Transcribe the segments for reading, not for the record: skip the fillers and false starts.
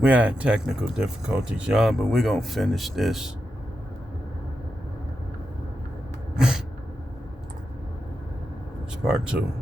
We had technical difficulties, y'all, but we're going to finish this. It's part 2.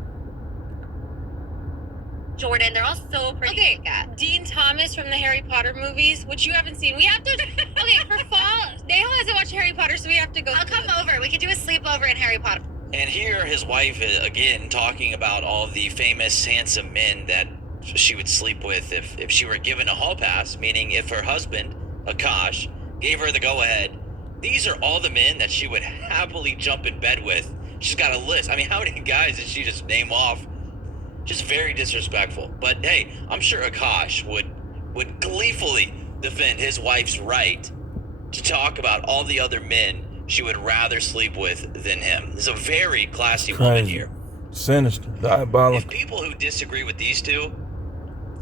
Jordan, they're all so pretty. Okay, Dean Thomas from the Harry Potter movies, which you haven't seen. We have to. Okay, for fall, Dale hasn't watched Harry Potter, so we have to go. I'll come over. We could do a sleepover in Harry Potter. And here, his wife again talking about all the famous, handsome men that she would sleep with if she were given a hall pass, meaning if her husband, Akash, gave her the go-ahead. These are all the men that she would happily jump in bed with. She's got a list. I mean, how many guys did she just name off? Just very disrespectful. But hey, I'm sure Akash would gleefully defend his wife's right to talk about all the other men she would rather sleep with than him. There's a very classy woman here. Sinister, diabolical. If people who disagree with these two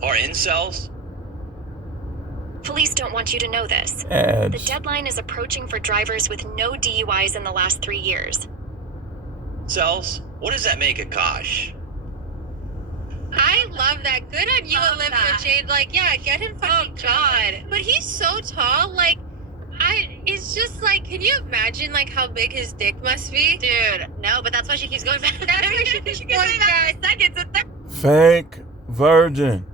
are incels, police don't want you to know this. Ads. The deadline is approaching for drivers with no DUIs in the last 3 years. cells, what does that make Akash? I love that. Good on you, Olivia Jade. Like, yeah, get him fucking. Oh God. But he's so tall. Like, it's just like, can you imagine like how big his dick must be? Dude, no, but that's why she keeps going back. That's why she keeps going back. Fake virgin.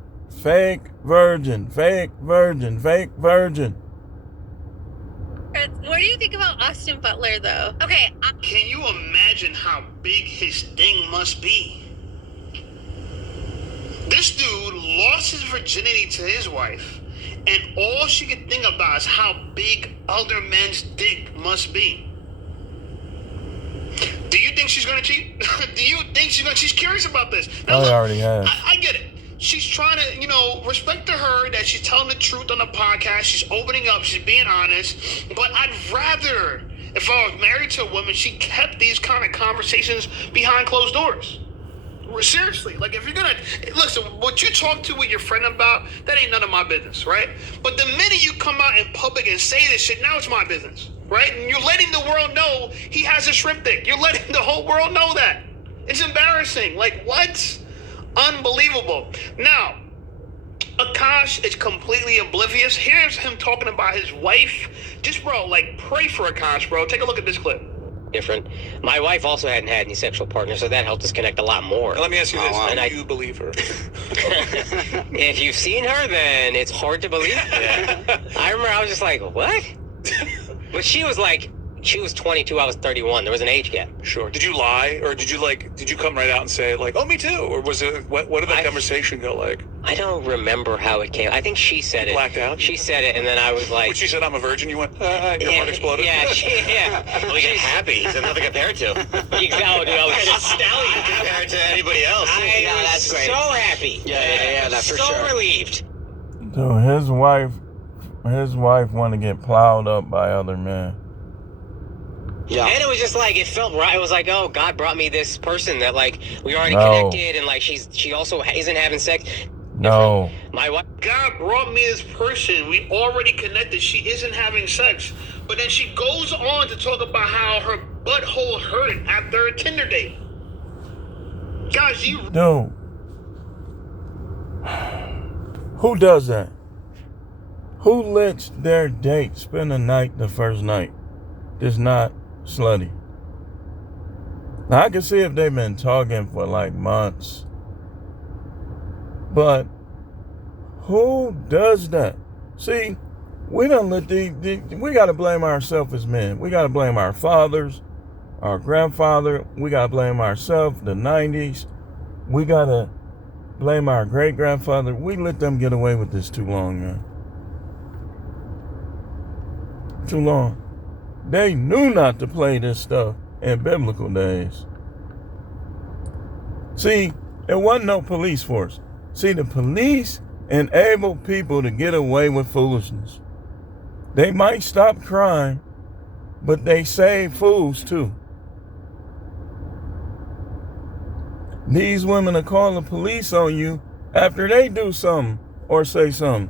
Fake virgin. Fake virgin. Fake virgin. What do you think about Austin Butler, though? Okay. Can you imagine how big his thing must be? This dude lost his virginity to his wife, and all she could think about is how big other men's dick must be. Do you think she's gonna cheat? Do you think she's curious about this? Now, I look, already have. I get it. She's trying to, respect to her that she's telling the truth on the podcast. She's opening up. She's being honest. But I'd rather, if I was married to a woman, she kept these kind of conversations behind closed doors. Seriously, like if you're gonna listen, what you talk to with your friend about, that ain't none of my business, right? But the minute you come out in public and say this shit, now it's my business, right? And you're letting the world know he has a shrimp dick. You're letting the whole world know that. It's embarrassing. Like, what? Unbelievable. Now, Akash is completely oblivious. Here's him talking about his wife. Just, bro, like, pray for Akash, bro. Take a look at this clip. Different. My wife also hadn't had any sexual partners, so that helped us connect a lot more. Let me ask you this: and do you believe her? If you've seen her, then it's hard to believe. I remember I was just like, what? But she was 22, I was 31. There was an age gap. Sure. Did you lie, or did you come right out and say like, oh, me too? Or was it, what did that conversation go like? I don't remember how it came. I think she said it. Blacked out? She said it, and then I was like... When she said, I'm a virgin, you went, your heart exploded? Yeah, Well, you get happy. There's nothing compared to. Exactly, dude. I was a stallion compared to anybody else. I was so happy. Yeah, that's for so sure. relieved. So his wife want to get plowed up by other men. Yeah. And it was just like, it felt right. It was like, oh, God brought me this person that, like, we already connected, and, like, she also isn't having sex. No. My wife. God brought me this person. We already connected. She isn't having sex. But then she goes on to talk about how her butthole hurt after a Tinder date. Guys, you... Dude. Who does that? Who lets their date spend the night the first night? It's not slutty. Now, I can see if they've been talking for like months. But who does that? See, we don't let we got to blame ourselves as men. We got to blame our fathers, our grandfather. We got to blame ourselves, the 90s. We got to blame our great-grandfather. We let them get away with this too long, man. Too long. They knew not to play this stuff in biblical days. See, there wasn't no police force. See, the police enable people to get away with foolishness. They might stop crime, but they save fools too. These women will call the police on you after they do something or say something.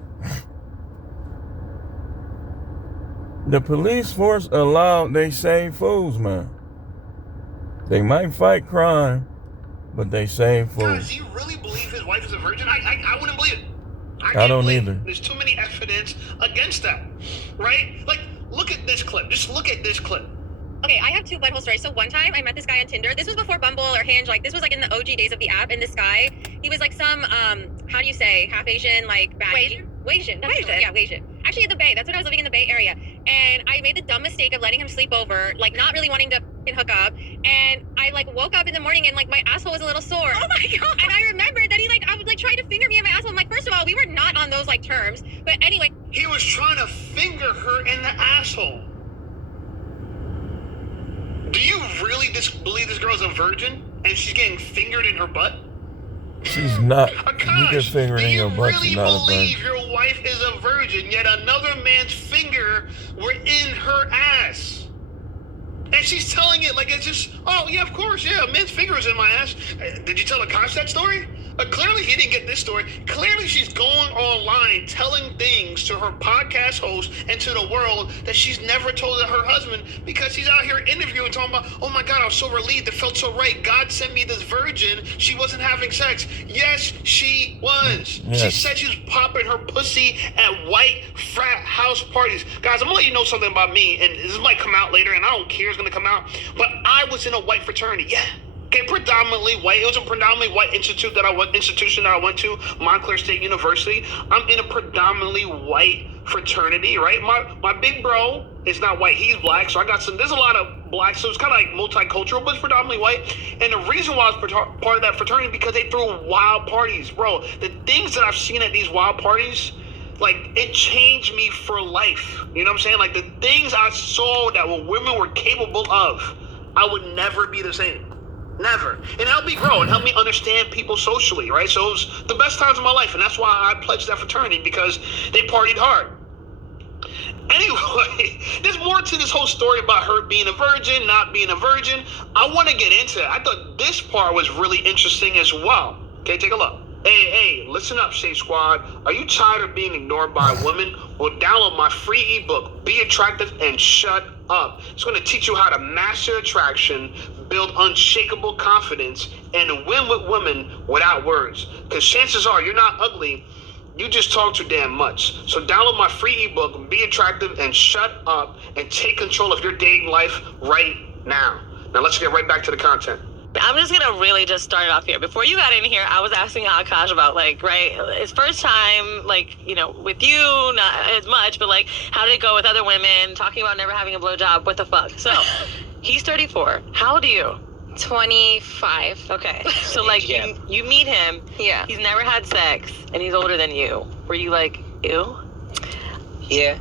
The police force they save fools, man. They might fight crime, but they save fools. Guys, do you really believe his wife is a virgin? I wouldn't believe it. I don't either. There's too many evidence against that, right? Like, look at this clip. Just look at this clip. Okay, I have two butthole stories. So one time I met this guy on Tinder. This was before Bumble or Hinge. Like, this was like in the OG days of the app. And this guy, he was like some, how do you say, half Asian, like baddie. Asian. Yeah, Asian. Actually, in the Bay. That's when I was living in the Bay Area. And I made the dumb mistake of letting him sleep over, like not really wanting to hook up. And I like woke up in the morning and like my asshole was a little sore. Oh my God. And I remembered that I was like trying to finger me in my asshole. I'm like, first of all, we were not on those like terms. But anyway. He was trying to finger her in the asshole. Do you really believe this girl's a virgin and she's getting fingered in her butt? She's not. Akash, You get fingered in your butt. do She's you not a really virgin. believe your wife is a virgin, yet another man's finger were in her ass? And she's telling it like it's just, oh, yeah, of course, yeah, a man's finger is in my ass. Did you tell Akash that story? Clearly, he didn't get this story. Clearly, she's going online telling things to her podcast host and to the world that she's never told to her husband because he's out here interviewing, talking about, oh my God, I was so relieved. It felt so right. God sent me this virgin. She wasn't having sex. Yes, she was. Yes. She said she was popping her pussy at white frat house parties. Guys, I'm going to let you know something about me, and this might come out later, and I don't care it's going to come out, but I was in a white fraternity. Yeah. Okay, predominantly white. It was a predominantly white institution that I went to, Montclair State University. I'm in a predominantly white fraternity, right? My big bro is not white, he's black, so there's a lot of blacks, so it's kind of like multicultural, but it's predominantly white. And the reason why I was part of that fraternity because they threw wild parties, bro. The things that I've seen at these wild parties, like, it changed me for life. You know what I'm saying? Like, the things I saw that women were capable of, I would never be the same. Never. And it helped me grow and helped me understand people socially, right? So it was the best times of my life, and that's why I pledged that fraternity, because they partied hard. Anyway, there's more to this whole story about her being a virgin, not being a virgin. I want to get into it. I thought this part was really interesting as well. Okay, take a look. Hey, listen up, Shade Squad. Are you tired of being ignored by a woman? Well, download my free ebook, Be Attractive and Shut Up. It's going to teach you how to master attraction, build unshakable confidence, and win with women without words. Because chances are you're not ugly, you just talk too damn much. So download my free ebook, Be Attractive and Shut Up, and take control of your dating life right now. Now let's get right back to the content. I'm just gonna really just start it off here. Before you got in here, I was asking Akash about, like, right, his first time, like, you know, with you, not as much, but like, how did it go with other women, talking about never having a blowjob, what the fuck? So, he's 34. How old are you? 25. Okay, so like, you meet him, Yeah. he's never had sex, and he's older than you. Were you like, ew? Yeah.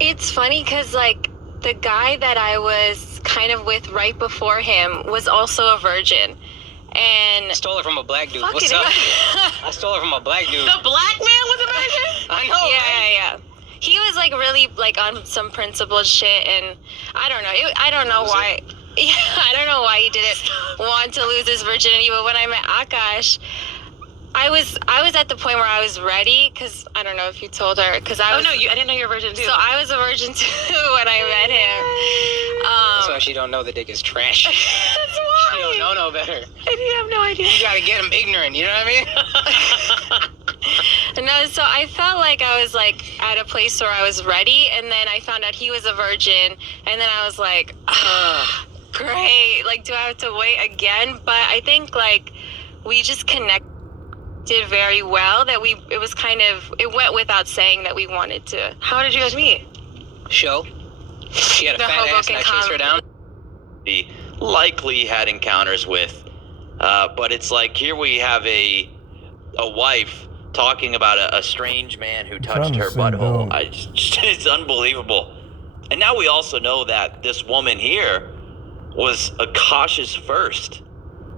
It's funny because, like, the guy that I was kind of with right before him was also a virgin. And I stole her from a black dude. Fucking What's up? I stole her from a black dude. The black man was a virgin? I know, right? yeah. He was like really like on some principled shit, and I don't know. I don't know why. Yeah, I don't know why he didn't want to lose his virginity. But when I met Akash, I was at the point where I was ready, because I don't know if you told her, because I was. Oh no, I didn't know you were a virgin too. So I was a virgin too when I met him. That's why she don't know the dick is trash. That's why. She don't know no better. I have no idea. You gotta get him ignorant, you know what I mean? No, so I felt like I was like at a place where I was ready, and then I found out he was a virgin, and then I was like, great. Like, do I have to wait again? But I think like we just connected very well, that it went without saying that we wanted to. How did you guys meet? Show. She had a The fat ass and I Hoboken chased her down. He likely had encounters with, but it's like here we have a wife talking about a strange man who touched her butthole. It's unbelievable. And now we also know that this woman here was Akash's first.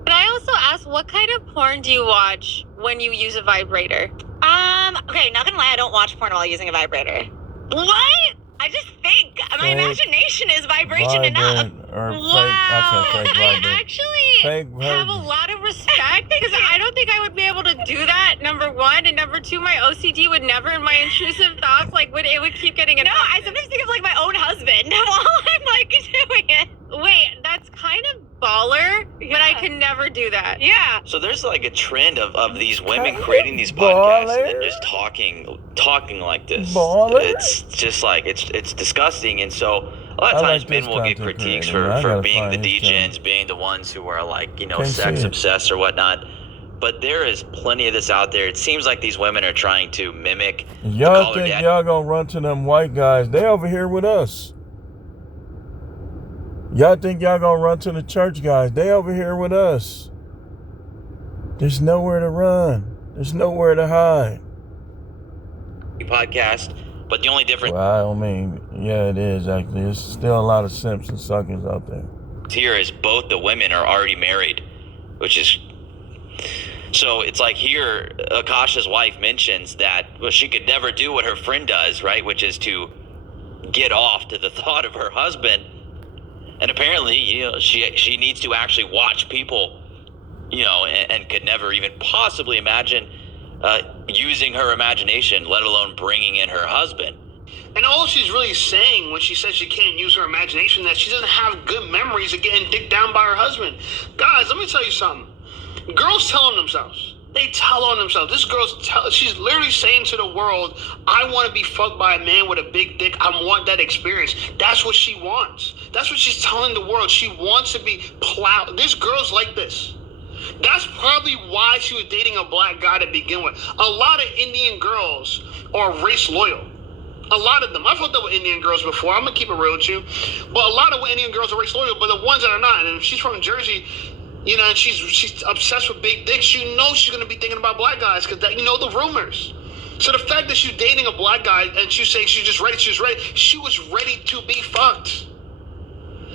But I also asked, what kind of porn do you watch when you use a vibrator? Okay, not gonna lie, I don't watch porn while using a vibrator. What? I just think my imagination is vibration enough. Wow. I actually have a lot of respect, because I don't think I would be able to do that, number one. And number two, my OCD would never, and my intrusive thoughts, like, it would keep getting affected. No, I sometimes think of like my own husband while I'm like doing it. Wait, that's kind of baller, but I could never do that. Yeah. So there's like a trend of these women creating these podcasts and just talking like this. Baller? It's just like it's disgusting. And so a lot of times men will get critiques for being the degens, being the ones who are like, you know, sex obsessed or whatnot. But there is plenty of this out there. It seems like these women are trying to mimic. Y'all think y'all gonna run to them white guys? They over here with us. Y'all think y'all gonna run to the church guys? They over here with us. There's nowhere to run. There's nowhere to hide. Podcast, but the only difference. Well, I mean, yeah, it is actually. There's still a lot of simps and suckers out there. Here is both the women are already married, which is. So it's like here, Akash's wife mentions that she could never do what her friend does, right? Which is to get off to the thought of her husband. And apparently, you know, she needs to actually watch people, you know, and could never even possibly imagine using her imagination, let alone bringing in her husband. And all she's really saying when she says she can't use her imagination, that she doesn't have good memories of getting dicked down by her husband. Guys, let me tell you something. Girls tell on themselves. They tell on themselves. This girl's she's literally saying to the world, I want to be fucked by a man with a big dick. I want that experience. That's what she wants. That's what she's telling the world. She wants to be plowed. This girl's like this. That's probably why she was dating a black guy to begin with. A lot of Indian girls are race loyal. A lot of them. I've hooked up with Indian girls before. I'm going to keep it real with you. But a lot of Indian girls are race loyal, but the ones that are not, and if she's from Jersey, you know, and she's obsessed with big dicks, you know she's going to be thinking about black guys because, you know, the rumors. So the fact that she's dating a black guy and she's saying she's just ready, she was ready to be fucked.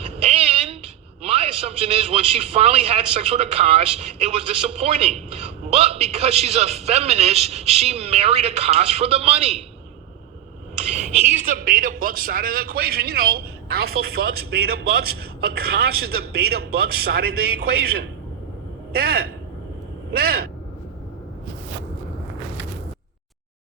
And my assumption is when she finally had sex with Akash, it was disappointing. But because she's a feminist, she married Akash for the money. He's the beta buck side of the equation. You know, alpha fucks, beta bucks. Akash is the beta buck side of the equation. Yeah.